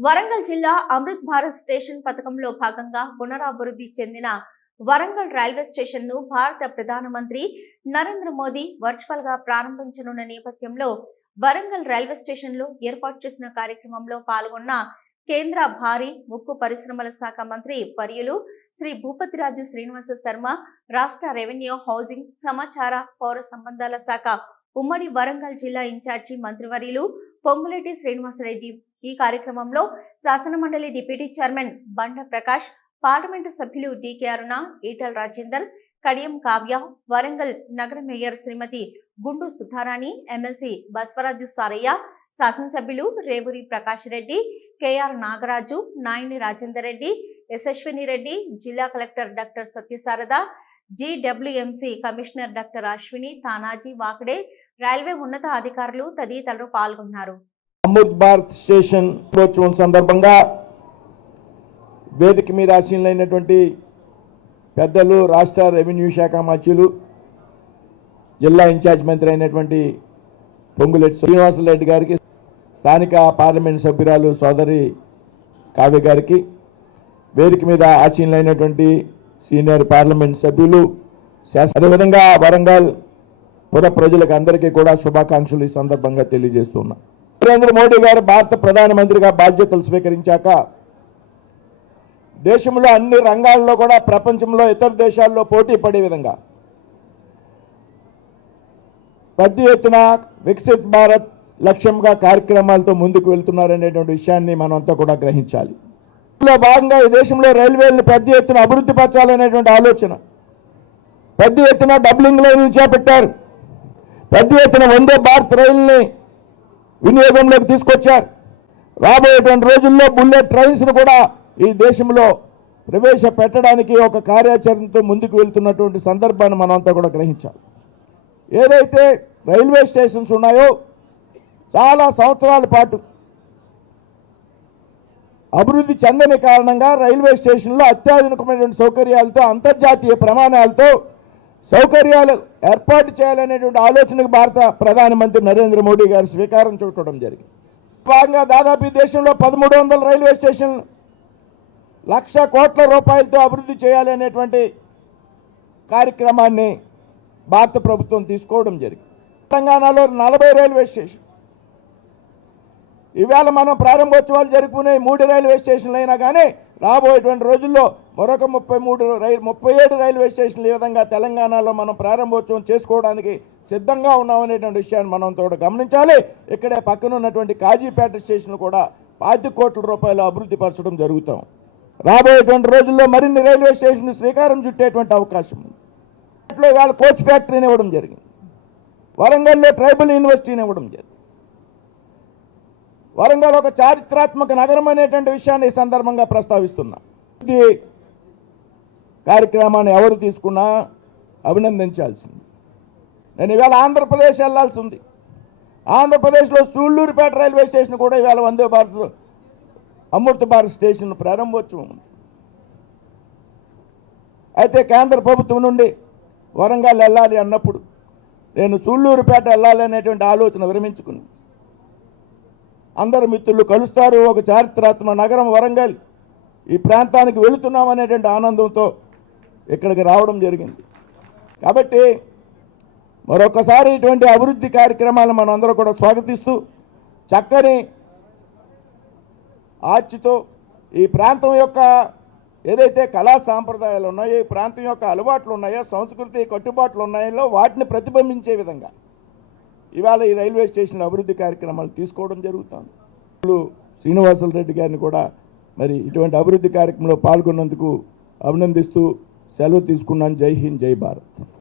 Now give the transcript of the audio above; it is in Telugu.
వరంగల్ జిల్లా అమృత్ భారత్ స్టేషన్ పథకంలో భాగంగా పునరాభివృద్ధి చెందిన వరంగల్ రైల్వే స్టేషన్ను భారత ప్రధానమంత్రి నరేంద్ర మోదీ వర్చువల్గా ప్రారంభించనున్న నేపథ్యంలో వరంగల్ రైల్వే స్టేషన్లో ఏర్పాటు చేసిన కార్యక్రమంలో పాల్గొన్న కేంద్ర భారీ ముక్కు పరిశ్రమల శాఖ మంత్రి పర్యులు శ్రీ భూపతిరాజు శ్రీనివాస శర్మ రాష్ట్ర రెవెన్యూ హౌసింగ్ సమాచార పౌర సంబంధాల శాఖ ఉమ్మడి వరంగల్ జిల్లా ఇన్ఛార్జి మంత్రివర్యులు పొంగులేటి శ్రీనివాసరెడ్డి ఈ కార్యక్రమంలో శాసనమండలి deputy chairman Banda Prakash parliament సభ్యులు డికే అరుణ ఈటల్ రాజేందర్ కడియం కావ్య వరంగల్ నగర మేయర్ శ్రీమతి గుండు సుధారాణి ఎమ్మెల్సీ బస్వరాజు సారయ్య శాసనసభ్యులు రేవూరి ప్రకాష్ రెడ్డి కేఆర్ నాగరాజు నాయని రాజేందర్ రెడ్డి యశస్విని రెడ్డి జిల్లా collector doctor Satyasarada GWMC commissioner doctor Ashwini Tanaji Wakade railway ఉన్నత అధికారులు తదితరులు పాల్గొన్నారు. అమృత్ భారత్ స్టేషన్ దినోత్సవం సందర్భంగా వేదిక మీద ఆశీనులైనటువంటి పెద్దలు రాష్ట్ర రెవెన్యూ శాఖ మంత్రులు జిల్లా ఇన్ఛార్జ్ మంత్రి అయినటువంటి పొంగులేటి శ్రీనివాసరెడ్డి గారికి స్థానిక పార్లమెంట్ సభ్యురాలు సోదరి కావ్య గారికి వేదిక మీద ఆశీనులైనటువంటి సీనియర్ పార్లమెంట్ సభ్యులు అదేవిధంగా వరంగల్ పుర ప్రజలకు అందరికీ కూడా శుభాకాంక్షలు ఈ సందర్భంగా తెలియజేస్తున్నాను నరేంద్ర మోడీ గారు భారత ప్రధానమంత్రిగా బాధ్యతలు స్వీకరించాక దేశంలో అన్ని రంగాల్లో కూడా ప్రపంచంలో ఇతర దేశాల్లో పోటీ పడే విధంగా పెద్ద ఎత్తున వికసిత్ భారత్ లక్ష్యంగా కార్యక్రమాలతో ముందుకు వెళ్తున్నారనేటువంటి విషయాన్ని మనమంతా కూడా గ్రహించాలి. ఇందులో భాగంగా ఈ దేశంలో రైల్వేలను పెద్ద ఎత్తున అభివృద్ధి పరచాలనేటువంటి ఆలోచన. పెద్ద ఎత్తున డబ్లింగ్ లైన్లు చేపట్టారు. పెద్ద ఎత్తున వందే భారత్ రైలుని వినియోగంలోకి తీసుకొచ్చారు. రాబోయేటువంటి రోజుల్లో బుల్లెట్ ట్రైన్స్ను కూడా ఈ దేశంలో ప్రవేశపెట్టడానికి ఒక కార్యాచరణతో ముందుకు వెళ్తున్నటువంటి సందర్భాన్ని మనమంతా కూడా గ్రహించాలి ఏదైతే రైల్వే స్టేషన్స్ ఉన్నాయో చాలా సంవత్సరాల పాటు అభివృద్ధి చెందని కారణంగా రైల్వే స్టేషన్లో అత్యాధునికమైనటువంటి సౌకర్యాలతో అంతర్జాతీయ ప్రమాణాలతో సౌకర్యాలు ఏర్పాటు చేయాలనేటువంటి ఆలోచనకు భారత ప్రధానమంత్రి నరేంద్ర మోడీ గారు స్వీకారం చుట్టడం జరిగింది. భాగంగా దాదాపు ఈ దేశంలో పదమూడు వందల రైల్వే స్టేషన్లు లక్ష కోట్ల రూపాయలతో అభివృద్ధి చేయాలి అనేటువంటి కార్యక్రమాన్ని భారత ప్రభుత్వం తీసుకోవడం జరిగింది. తెలంగాణలో నలభై రైల్వే స్టేషన్. ఇవాళ మనం ప్రారంభోత్సవాలు జరుపుకునే మూడు రైల్వే స్టేషన్లు అయినా కానీ రాబోయేటువంటి రోజుల్లో మరొక ముప్పై మూడు రైలు ముప్పై ఏడు రైల్వే స్టేషన్లు ఈ విధంగా తెలంగాణలో మనం ప్రారంభోత్సవం చేసుకోవడానికి సిద్ధంగా ఉన్నామనేటువంటి విషయాన్ని మనం తోడు గమనించాలి. ఇక్కడే పక్కన ఉన్నటువంటి కాజీపేట స్టేషన్ కూడా పాతి కోట్ల రూపాయలు అభివృద్ధి పరచడం జరుగుతాం. రాబోయేటువంటి రోజుల్లో మరిన్ని రైల్వే స్టేషన్ శ్రీకారం చుట్టేటువంటి అవకాశం ఉంది. వాళ్ళ ఇవాళ కోచ్ ఫ్యాక్టరీని ఇవ్వడం జరిగింది. వరంగల్లో ట్రైబల్ యూనివర్సిటీని ఇవ్వడం జరిగింది. వరంగల్ ఒక చారిత్రాత్మక నగరం అనేటువంటి విషయాన్ని ఈ సందర్భంగా ప్రస్తావిస్తున్నా. ఇది కార్యక్రమాన్ని ఎవరు తీసుకున్నా అభినందించాల్సింది. నేను ఇవాళ ఆంధ్రప్రదేశ్ వెళ్ళాల్సి ఉంది ఆంధ్రప్రదేశ్లో సూళ్ళూరుపేట రైల్వే స్టేషన్ కూడా ఇవాళ వందే భారత్ అమృత భారత్ స్టేషన్ ప్రారంభోత్సవం ఉంది. అయితే కేంద్ర ప్రభుత్వం నుండి వరంగల్ వెళ్ళాలి అన్నప్పుడు నేను సూళ్ళూరుపేట వెళ్ళాలి అనేటువంటి ఆలోచన విరమించుకుని అందరు మిత్రులు కలుస్తారు. ఒక చారిత్రాత్మక నగరం వరంగల్. ఈ ప్రాంతానికి వెళుతున్నాం అనేటువంటి ఆనందంతో ఇక్కడికి రావడం జరిగింది. కాబట్టి మరొకసారి ఇటువంటి అభివృద్ధి కార్యక్రమాలను మనం అందరూ కూడా స్వాగతిస్తూ చక్కని ఆర్చితో ఈ ప్రాంతం యొక్క ఏదైతే కళా సాంప్రదాయాలు ఉన్నాయో ఈ ప్రాంతం యొక్క అలవాట్లు ఉన్నాయో సంస్కృతి కట్టుబాట్లు ఉన్నాయో వాటిని ప్రతిబింబించే విధంగా ఇవాళ ఈ రైల్వే స్టేషన్ అభివృద్ధి కార్యక్రమాలు తీసుకోవడం జరుగుతుంది. శ్రీనివాసులు రెడ్డి గారిని కూడా మరి ఇటువంటి అభివృద్ధి కార్యక్రమంలో పాల్గొన్నందుకు అభినందిస్తూ సెలవు తీసుకున్నాను. జై హింద్ జై భారత్.